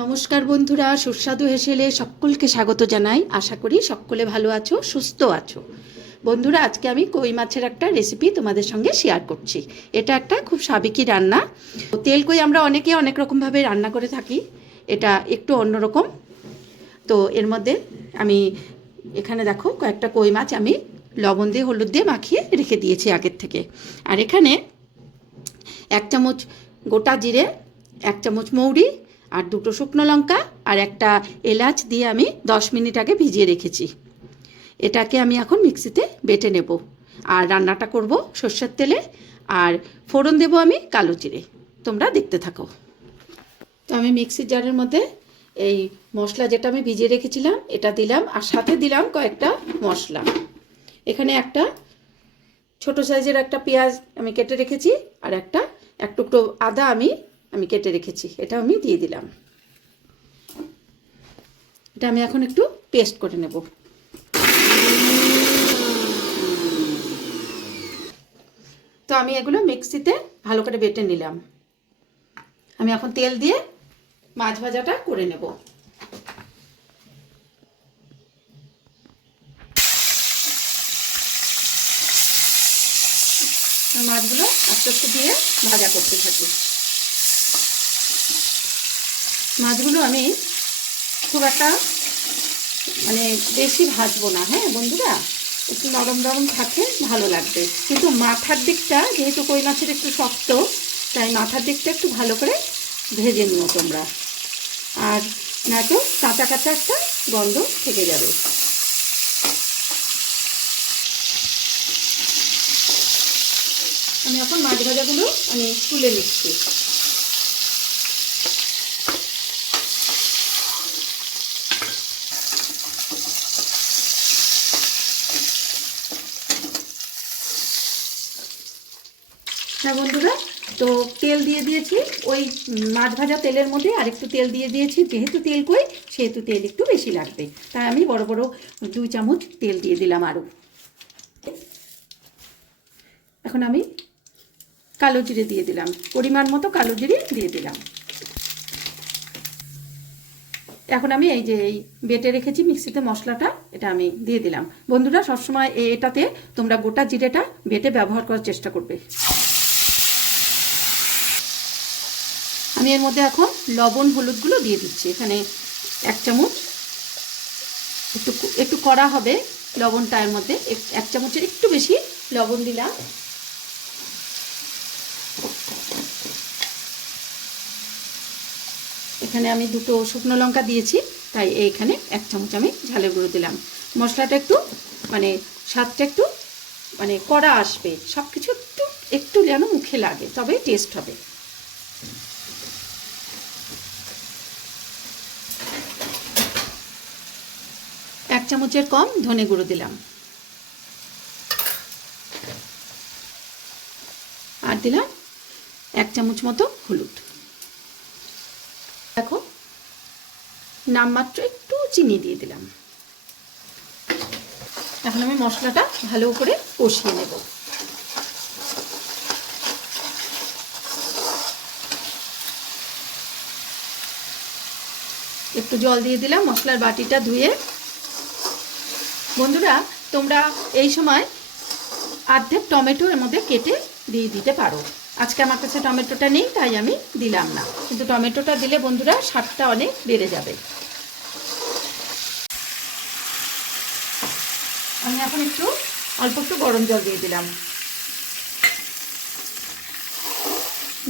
নমস্কার বন্ধুরা, সুস্বাদু হেসেলে সকলকে স্বাগত জানাই। আশা করি সকলে ভালো আছো, সুস্থ আছো। বন্ধুরা, আজকে আমি কই মাছের একটা রেসিপি তোমাদের সঙ্গে শেয়ার করছি। এটা একটা খুব সাবেকি রান্না। তেল কই আমরা অনেকে অনেক রকমভাবে রান্না করে থাকি, এটা একটু অন্যরকম। তো এর মধ্যে আমি এখানে দেখো কয়েকটা কই মাছ আমি লবণ দিয়ে হলুদ দিয়ে মাখিয়ে রেখে দিয়েছি আগের থেকে। আর এখানে 1 চামচ গোটা জিরে, 1 চামচ মৌরি আর 2টো শুকনো লঙ্কা আর একটা এলাচ দিয়ে আমি 10 মিনিট আগে ভিজিয়ে রেখেছি। এটাকে আমি এখন মিক্সিতে বেটে নেব। আর রান্নাটা করব সর্ষের তেলে, আর ফোড়ন দেব আমি কালো জিরে। তোমরা দেখতে থাকো। তো আমি মিক্সির জারের মধ্যে এই মশলা যেটা আমি ভিজিয়ে রেখেছিলাম এটা দিলাম, আর সাথে দিলাম কয়েকটা মশলা। এখানে একটা ছোট সাইজের একটা পেঁয়াজ আমি কেটে রেখেছি, আর এক টুকরো আদা আমি কেটে রেখেছি, এটা আমি দিয়ে দিলাম। এটা আমি এখন একটু পেস্ট করে নেব। তো আমি এগুলো মিক্সিতে ভালো করে বেটে নিলাম। আমি এখন তেল দিয়ে মাছ ভাজাটা করে নেব। মাছগুলো আস্তে আস্তে দিয়ে ভাজা করতে থাকি। মাছগুলো আমি খুব একটা বেশি ভাজবো না, হ্যাঁ বন্ধুরা, একটু নরম নরম থাকলে ভালো লাগবে। কিন্তু মাথার দিকটা, যেহেতু কই মাছের একটু শক্ত, তাই মাথার দিকটা একটু ভালো করে ভেজে নিও তোমরা, আর নয়তো কাঁচা কাঁচা একটা গন্ধ থেকে যাবে। আমি এখন মাছ ভাজাগুলো আমি তুলে নিচ্ছি। হ্যাঁ বন্ধুরা, তো তেল দিয়ে দিয়েছি ওই মাছ ভাজা তেলের মধ্যে, আরেকটু তেল দিয়ে দিয়েছি। যেহেতু তেল কই, সেহেতু তেল একটু বেশি লাগবে, তাই আমি বড় বড় 2 চামচ তেল দিয়ে দিলাম আরও। এখন আমি কালো জিরে দিয়ে দিলাম, পরিমাণ মতো কালো জিরে দিয়ে দিলাম। এখন আমি এই যে বেটে রেখেছি মিক্সিতে মশলাটা, এটা আমি দিয়ে দিলাম। বন্ধুরা, সবসময় এটাতে তোমরা গোটা জিরেটা বেটে ব্যবহার করার চেষ্টা করবে। আমি এর মধ্যে এখন লবণ হলুদগুলো দিয়ে দিচ্ছি। এখানে 1 চামচ, একটু একটু কড়া হবে লবণটা, এর মধ্যে 1 চামচের একটু বেশি লবণ দিলাম। এখানে আমি 2টো শুকনো লঙ্কা দিয়েছি, তাই এইখানে 1 চামচ আমি ঝালের গুঁড়ো দিলাম। মশলাটা একটু স্বাদটা একটু কড়া আসবে, সব কিছু একটু একটু যেন মুখে লাগে, তবে টেস্ট হবে। এক চামচের কম ধনে গুঁড়ো দিলাম, আর দিলাম 1 চামচ মতো হলুদ। দেখো, নামমাত্র একটু চিনি দিয়ে দিলাম। এখন আমি মশলাটা ভালো করে কষিয়ে নেব। একটু জল দিয়ে দিলাম মশলার বাটিটা ধুয়ে। বন্ধুরা, তোমরা এই সময় অর্ধেক টমেটো এর মধ্যে কেটে দিয়ে দিতে পারো। আজকে আমার কাছে টমেটোটা নেই, তাই আমি দিলাম না, কিন্তু টমেটোটা দিলে বন্ধুরা স্বাদটা অনেক বেড়ে যাবে। আমি এখন অল্প একটু গরম জল দিয়ে দিলাম,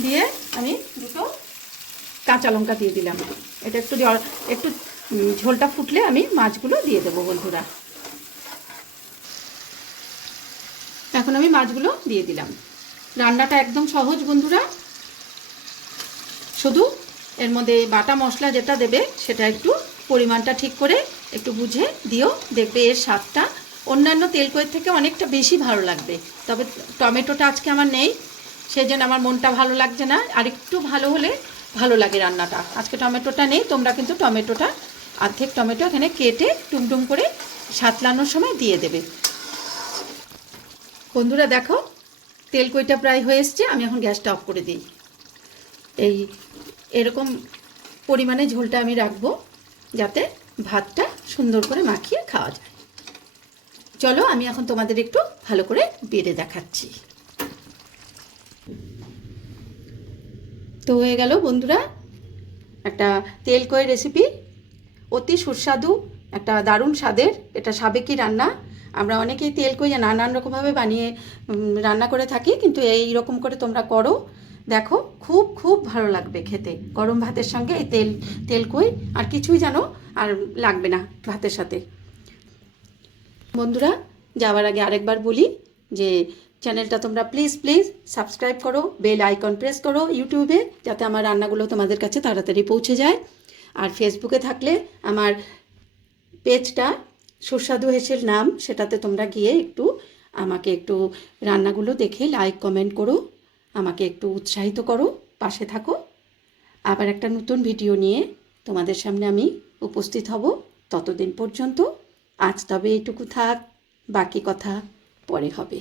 দিয়ে আমি 2টো কাঁচা লঙ্কা দিয়ে দিলাম। এটা একটু ঝোলটা ফুটলে আমি মাছগুলো দিয়ে দেবো বন্ধুরা। এখন আমি মাছগুলো দিয়ে দিলাম। রান্নাটা একদম সহজ বন্ধুরা, শুধু এর মধ্যে বাটা মশলা যেটা দেবে সেটা একটু পরিমাণটা ঠিক করে একটু বুঝে দিও, দেখবে এর স্বাদটা অন্যান্য তেলকইয়ের থেকে অনেকটা বেশি ভালো লাগবে। তবে টমেটোটা আজকে আমার নেই, সেই জন্য আমার মনটা ভালো লাগছে না। আর একটু ভালো হলে ভালো লাগে রান্নাটা। আজকে টমেটোটা নেই, তোমরা কিন্তু টমেটোটা অর্ধেক টমেটো এখানে কেটে টুমটুম করে সাতলানোর সময় দিয়ে দেবে। বন্ধুরা দেখো, তেলকইটা প্রায় হয়ে এসছে। আমি এখন গ্যাসটা অফ করে দিই। এরকম পরিমাণে ঝোলটা আমি রাখবো, যাতে ভাতটা সুন্দর করে মাখিয়ে খাওয়া যায়। চলো আমি এখন তোমাদের একটু ভালো করে বেড়ে দেখাচ্ছি। তো হয়ে গেল বন্ধুরা একটা তেলকই রেসিপি, অতি সুস্বাদু, একটা দারুণ স্বাদের। এটা সাবেকি রান্না। আমরা অনেকেই তেলকই নানান রকমভাবে বানিয়ে রান্না করে থাকি, কিন্তু এই রকম করে তোমরা করো, দেখো খুব খুব ভালো লাগবে খেতে। গরম ভাতের সঙ্গে এই তেলকই আর কিছুই যেন আর লাগবে না ভাতের সাথে। বন্ধুরা যাওয়ার আগে আরেকবার বলি যে চ্যানেলটা তোমরা প্লিজ প্লিজ সাবস্ক্রাইব করো, বেল আইকন প্রেস করো ইউটিউবে, যাতে আমার রান্নাগুলো তোমাদের কাছে তাড়াতাড়ি পৌঁছে যায়। আর ফেসবুকে থাকলে আমার পেজটা সুস্বাদু হেসেল নাম, সেটাতে তোমরা গিয়ে একটু আমাকে একটু রান্নাগুলো দেখে লাইক কমেন্ট করো, আমাকে একটু উৎসাহিত করো, পাশে থাকো। আবার একটা নতুন ভিডিও নিয়ে তোমাদের সামনে আমি উপস্থিত হব। ততদিন পর্যন্ত আজ তবে এইটুকু থাক, বাকি কথা পরে হবে।